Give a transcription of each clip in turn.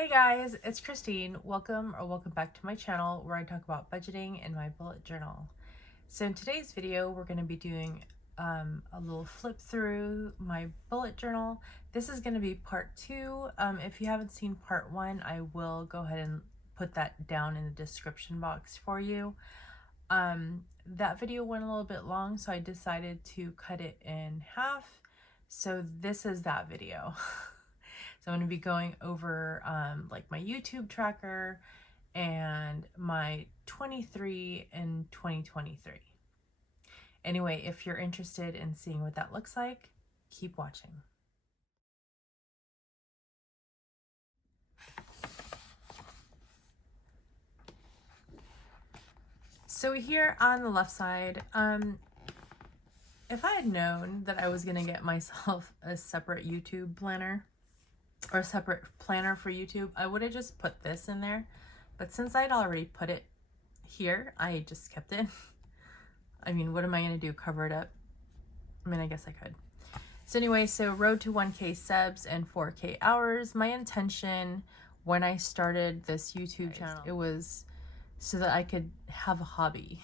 Hey guys, it's Kristine. Welcome back to my channel where I talk about budgeting in my bullet journal. So in today's video, we're going to be doing a little flip through my bullet journal. This is going to be part 2. If you haven't seen part 1, I will go ahead and put that down in the description box for you. That video went a little bit long, so I decided to cut it in half. So this is that video. So I'm going to be going over like my YouTube tracker and my 23 in 2023. Anyway, if you're interested in seeing what that looks like, keep watching. So here on the left side, if I had known that I was going to get myself a separate YouTube planner, or a separate planner for YouTube, I would have just put this in there. But since I'd already put it here, I just kept it. I mean, what am I going to do? Cover it up? I mean, I guess I could. So anyway, so road to 1K subs and 4K hours. My intention when I started this YouTube channel, it was so that I could have a hobby.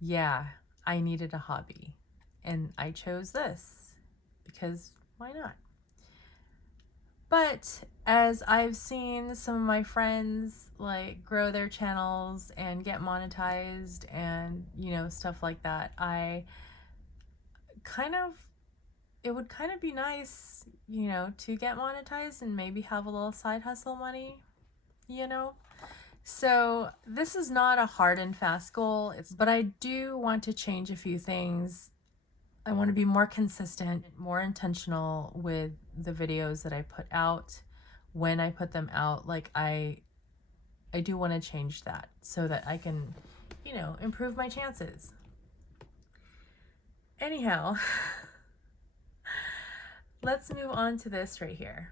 Yeah, I needed a hobby. And I chose this. Because why not? But as I've seen some of my friends like grow their channels and get monetized and stuff like that, it would kind of be nice to get monetized and maybe have a little side hustle money. So this is not a hard and fast goal, but I do want to change a few things. I want to be more consistent, more intentional with the videos that I put out when I put them out. Like I do want to change that so that I can, improve my chances. Anyhow, let's move on to this right here.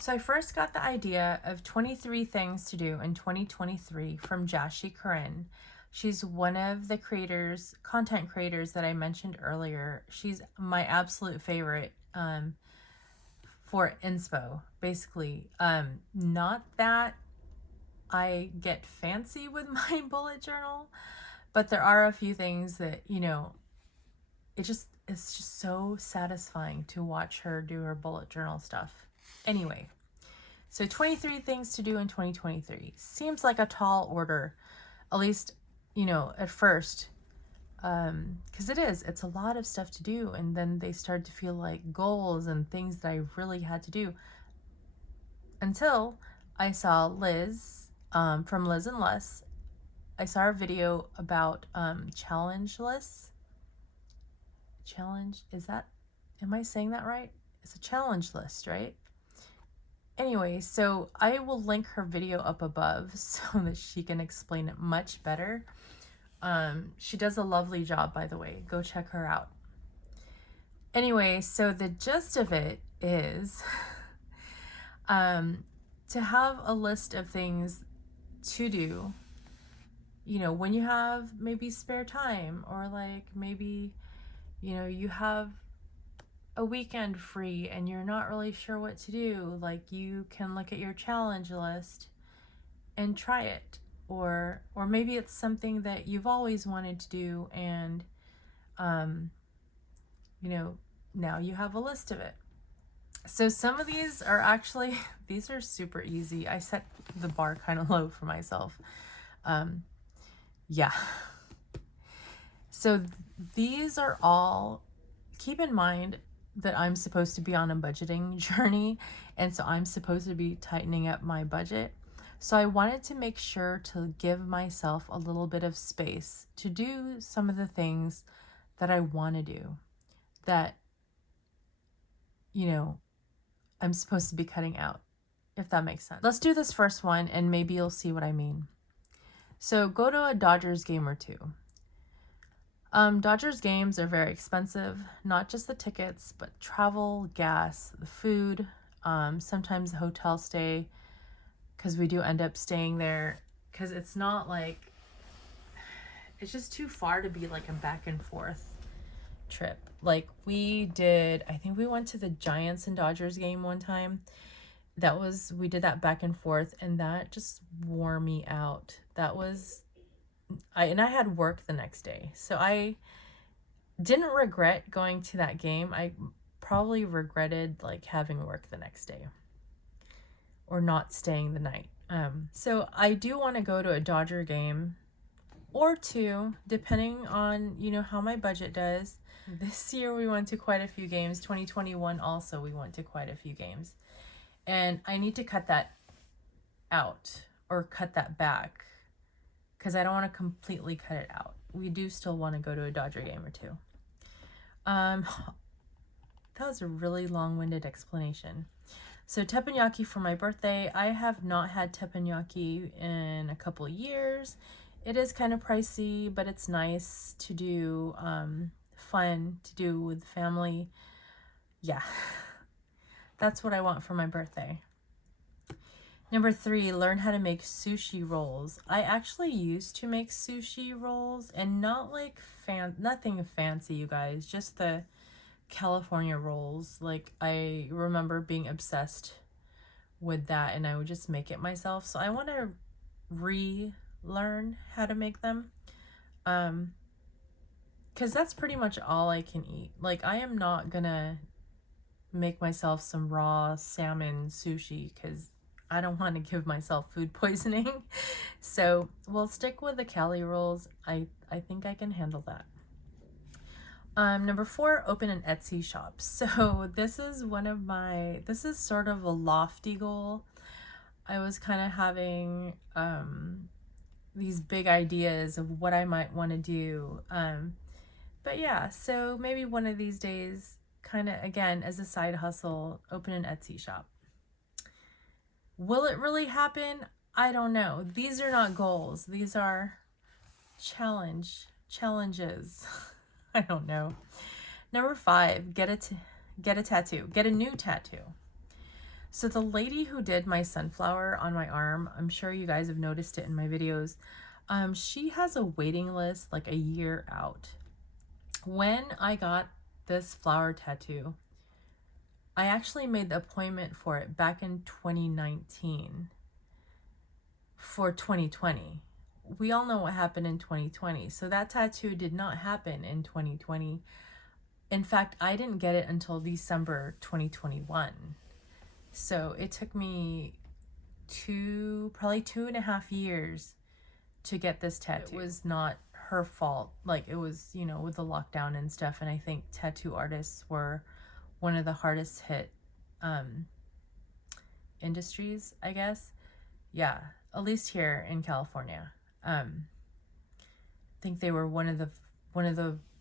So I first got the idea of 23 things to do in 2023 from Jashi Corinne. She's one of the content creators that I mentioned earlier. She's my absolute favorite for inspo, basically. Not that I get fancy with my bullet journal, but there are a few things that, it's just so satisfying to watch her do her bullet journal stuff. Anyway, so 23 things to do in 2023. Seems like a tall order, at least at first, because it's a lot of stuff to do, and then they start to feel like goals and things that I really had to do, until I saw Liz from Liz and Less. I saw her video about challenge lists. Am I saying that right? It's a challenge list, right? Anyway, so I will link her video up above so that she can explain it much better. She does a lovely job, by the way. Go check her out. Anyway, so the gist of it is to have a list of things to do, when you have maybe spare time, or like maybe, you have a weekend free and you're not really sure what to do. Like, you can look at your challenge list and try it. Or maybe it's something that you've always wanted to do, and now you have a list of it. So some of these are actually these are super easy. I set the bar kind of low for myself. Yeah. So these are all, keep in mind that I'm supposed to be on a budgeting journey, and so I'm supposed to be tightening up my budget. So I wanted to make sure to give myself a little bit of space to do some of the things that I want to do, that, I'm supposed to be cutting out, if that makes sense. Let's do this first one, and maybe you'll see what I mean. So go to a Dodgers game or two. Dodgers games are very expensive, not just the tickets, but travel, gas, the food, sometimes the hotel stay, because we do end up staying there, because it's not like, it's just too far to be like a back and forth, trip. Like we did, I think we went to the Giants and Dodgers game one time. We did that back and forth, and that just wore me out. I had work the next day. So I didn't regret going to that game. I probably regretted like having work the next day or not staying the night. So I do want to go to a Dodger game or two, depending on, how my budget does. This year we went to quite a few games. 2021 also we went to quite a few games. And I need to cut that out or cut that back because I don't want to completely cut it out. We do still want to go to a Dodger game or two. That was a really long-winded explanation. So teppanyaki for my birthday. I have not had teppanyaki in a couple of years. It is kind of pricey, but it's nice to do, fun to do with family. Yeah, that's what I want for my birthday. Number 3, learn how to make sushi rolls. I actually used to make sushi rolls, and not like nothing fancy, you guys, just the California rolls. Like I remember being obsessed with that, and I would just make it myself. So I want to relearn how to make them, because that's pretty much all I can eat. Like I am not gonna make myself some raw salmon sushi because I don't want to give myself food poisoning. So we'll stick with the Cali rolls. I think I can handle that. Number 4, open an Etsy shop. So this is sort of a lofty goal. I was kind of having these big ideas of what I might want to do. But yeah, so maybe one of these days, kind of again as a side hustle, open an Etsy shop. Will it really happen? I don't know. These are not goals. These are challenges. I don't know. Number 5, get a tattoo. Get a new tattoo. So the lady who did my sunflower on my arm, I'm sure you guys have noticed it in my videos. She has a waiting list like a year out. When I got this flower tattoo, I actually made the appointment for it back in 2019 for 2020. We all know what happened in 2020. So that tattoo did not happen in 2020. In fact, I didn't get it until December 2021. So it took me probably 2.5 years to get this tattoo. It was not her fault. Like it was, with the lockdown and stuff. And I think tattoo artists were one of the hardest hit industries, I guess. Yeah, at least here in California. I think they were one of the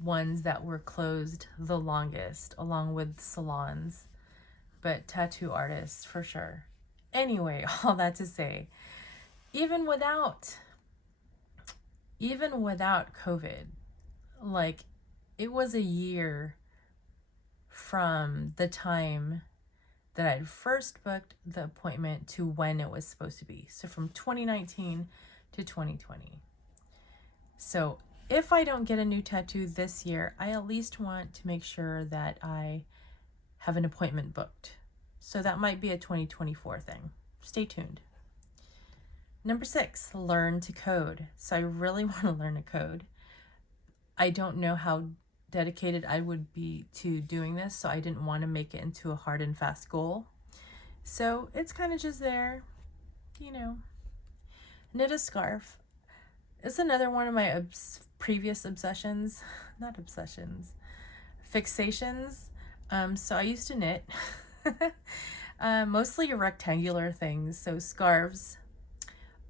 ones that were closed the longest, along with salons. But tattoo artists for sure. Anyway, all that to say, even without COVID, like it was a year from the time that I'd first booked the appointment to when it was supposed to be. So from 2019 to 2020. So if I don't get a new tattoo this year, I at least want to make sure that I have an appointment booked. So that might be a 2024 thing. Stay tuned. Number 6, learn to code. So I really want to learn a code. I don't know how dedicated I would be to doing this, so I didn't want to make it into a hard and fast goal. So it's kind of just there, Knit a scarf. It's another one of my previous fixations. So I used to knit mostly rectangular things, so scarves,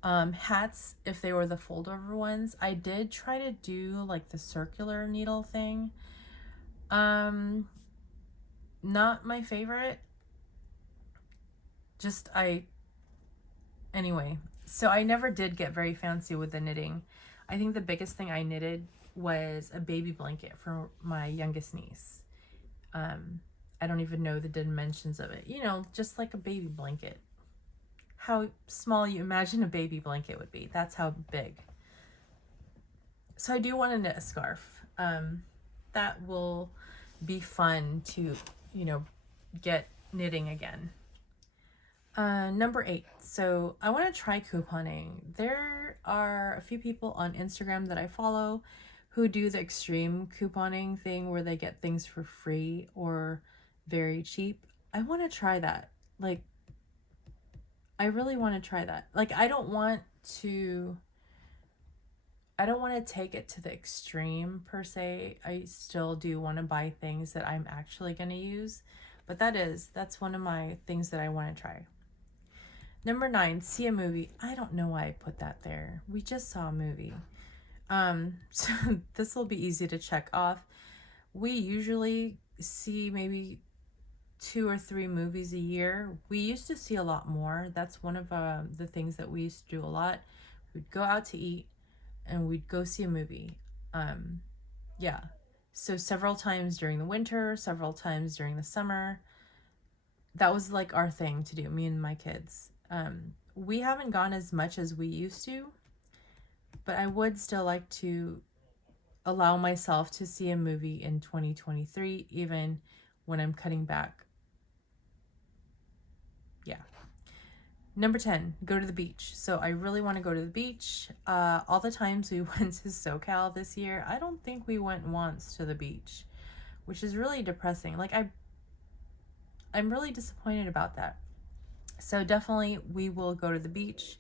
hats if they were the fold over ones. I did try to do like the circular needle thing. Not my favorite. Anyway, so I never did get very fancy with the knitting. I think the biggest thing I knitted was a baby blanket for my youngest niece. I don't even know the dimensions of it. Just like a baby blanket. How small you imagine a baby blanket would be. That's how big. So I do want to knit a scarf. that will be fun to, you know, get knitting again. Number 8. So I want to try couponing. There are a few people on Instagram that I follow who do the extreme couponing thing where they get things for free or very cheap. I want to try that. Like, I really want to try that. Like, I don't want to take it to the extreme per se. I still do want to buy things that I'm actually going to use. But that's one of my things that I want to try. Number 9, see a movie. I don't know why I put that there. We just saw a movie. So this will be easy to check off. We usually see maybe 2 or 3 movies a year. We used to see a lot more. That's one of the things that we used to do a lot. We'd go out to eat and we'd go see a movie. Yeah. So several times during the winter, several times during the summer. That was like our thing to do, me and my kids. We haven't gone as much as we used to, but I would still like to allow myself to see a movie in 2023, even when I'm cutting back. Yeah. Number 10, go to the beach. So I really want to go to the beach. All the times we went to SoCal this year, I don't think we went once to the beach, which is really depressing. Like, I'm really disappointed about that. So definitely we will go to the beach.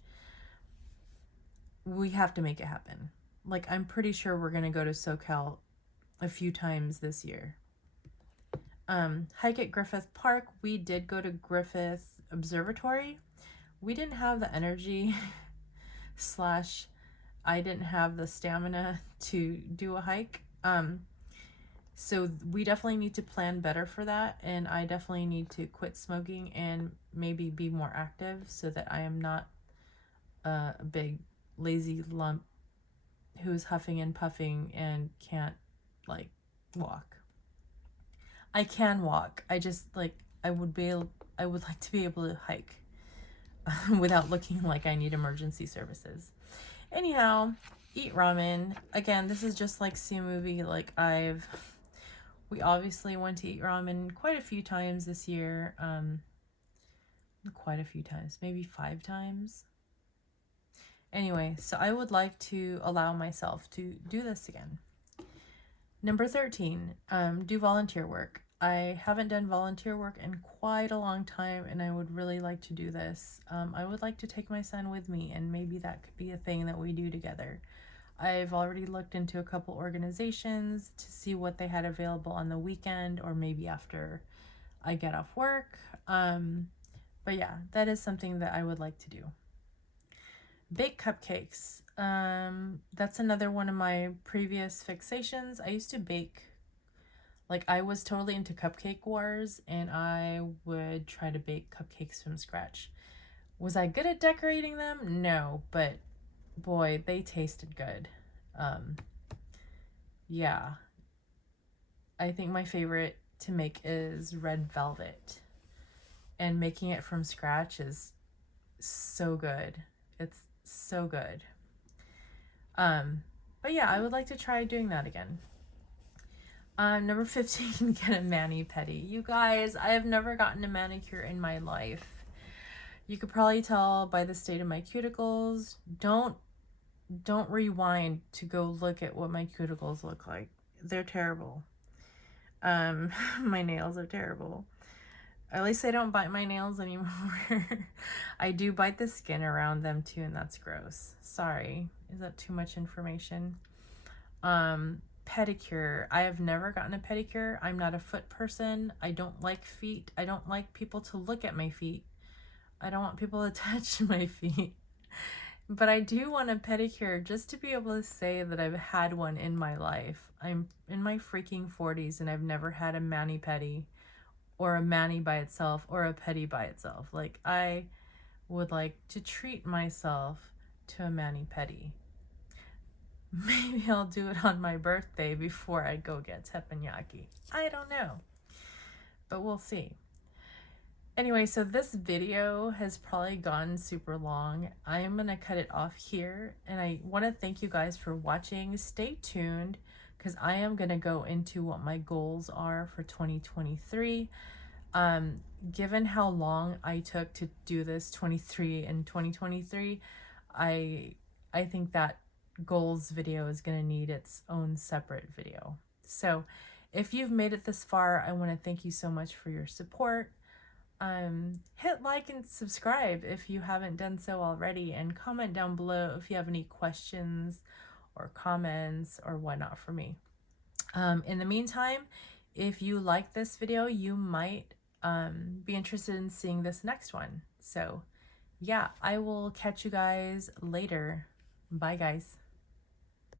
We have to make it happen. Like, I'm pretty sure we're going to go to SoCal a few times this year. Hike at Griffith Park. We did go to Griffith Observatory. We didn't have the energy / I didn't have the stamina to do a hike. So we definitely need to plan better for that. And I definitely need to quit smoking and maybe be more active so that I am not a big lazy lump who's huffing and puffing and can't, like, walk. I can walk. I just, like, I would like to be able to hike without looking like I need emergency services. Anyhow, eat ramen. Again, this is just like see a movie. Like, we obviously went to eat ramen quite a few times this year. Quite a few times, maybe 5 times. Anyway, so I would like to allow myself to do this again. Number 13, do volunteer work. I haven't done volunteer work in quite a long time, and I would really like to do this. I would like to take my son with me, and maybe that could be a thing that we do together. I've already looked into a couple organizations to see what they had available on the weekend or maybe after I get off work. But yeah, that is something that I would like to do. Bake cupcakes. That's another one of my previous fixations. I used to bake, like, I was totally into cupcake wars, and I would try to bake cupcakes from scratch. Was I good at decorating them? No, but boy, they tasted good. Yeah. I think my favorite to make is red velvet. And making it from scratch is so good. It's so good. But yeah, I would like to try doing that again. Number 15, get a mani-pedi. You guys, I have never gotten a manicure in my life. You could probably tell by the state of my cuticles. Don't rewind to go look at what my cuticles look like. They're terrible. My nails are terrible. At least I don't bite my nails anymore. I do bite the skin around them too, and that's gross. Sorry. Is that too much information? Pedicure. I have never gotten a pedicure. I'm not a foot person. I don't like feet. I don't like people to look at my feet. I don't want people to touch my feet. But I do want a pedicure just to be able to say that I've had one in my life. I'm in my freaking 40s and I've never had a mani-pedi or a mani by itself or a pedi by itself. Like, I would like to treat myself to a mani-pedi. Maybe I'll do it on my birthday before I go get teppanyaki. I don't know, but we'll see. Anyway, so this video has probably gone super long. I am going to cut it off here, and I want to thank you guys for watching. Stay tuned, because because I am going to go into what my goals are for 2023. Given how long I took to do this 23 and 2023, I think that goals video is going to need its own separate video. So if you've made it this far, I want to thank you so much for your support. Hit like and subscribe if you haven't done so already, and comment down below if you have any questions or comments or whatnot for me. In the meantime, if you like this video, you might be interested in seeing this next one. So yeah, I will catch you guys later. Bye guys.